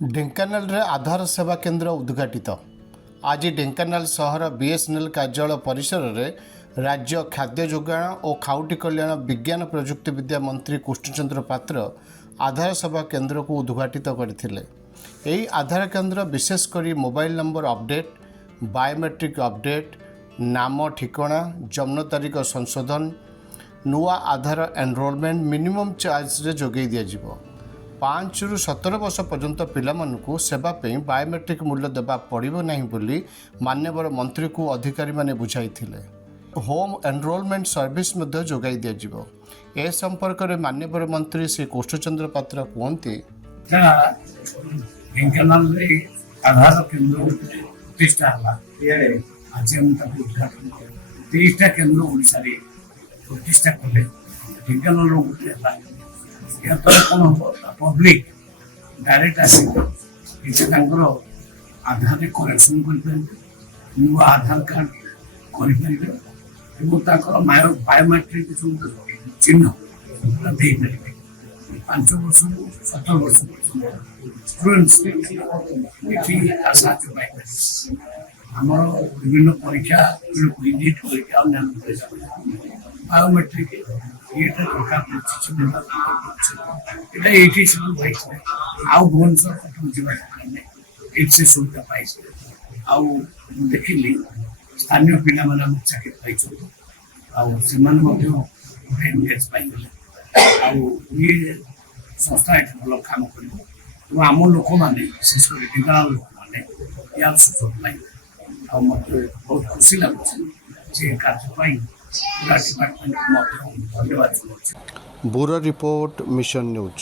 ढेंकानाल रे आधार सेवा केन्द्र उद्घाटित। आज ढेंकानाल सहर बीएसएनएल कार्यालय परिसर रे राज्य खाद्य जोगाण और खाउटी कल्याण विज्ञान प्रजुक्ति विद्या मंत्री कृष्णचंद्र पात्र आधार सेवा केन्द्र को उद्घाटित करथिले। एही आधार केन्द्र विशेषकर mobile number update, biometric update, नाम ठिकाना, जन्म तारीख संशोधन, नुआ आधार एनरोलमेंट मिनिमम चार्ज रे जोगई दिया 5 ରୁ 17 वर्ष पर्यंत पिलामानकु सेवा पे बायोमेट्रिक मूल्य देबा पड़िबो नहीं बोली मान्यवर मंत्री को अधिकारी माने बुझाइथिले। होम एनरोलमेंट सर्विस मध्ये जोगाई दिया जिवो। ए संपर्क रे मान्यवर मंत्री श्री कृष्णचंद्र पात्र कहते ढेंकानाल आधार केन्द्र प्रतिष्ठा आज हम उद्घाटन 30टा केन्द्र ओडिशा रे प्रतिष्ठा कले। ढेंकानाल कौन पब्लिक डायरेक्ट आस आधार करेक्शन कर आधार कार्ड कर बायोमेट्रिक चिन्ह दे पारे 5 वर्ष 17 वर्ष स्टूडेंट्स आम विभिन्न परीक्षा नीट परीक्षा बायोमेट्रिक ये भुवनेश्वर सुविधा पाई देखिली स्थानीय पिला चाकरी पाई ये संस्था भल कम कर आम लोक मैंने विशेषकर ढेंकानाल लोक मैंने यार सुযোগ पाई मत बहुत खुशी लगुच कार्य पूरा डिपार्टमेंट धन्यवाद। Bureau report mission news.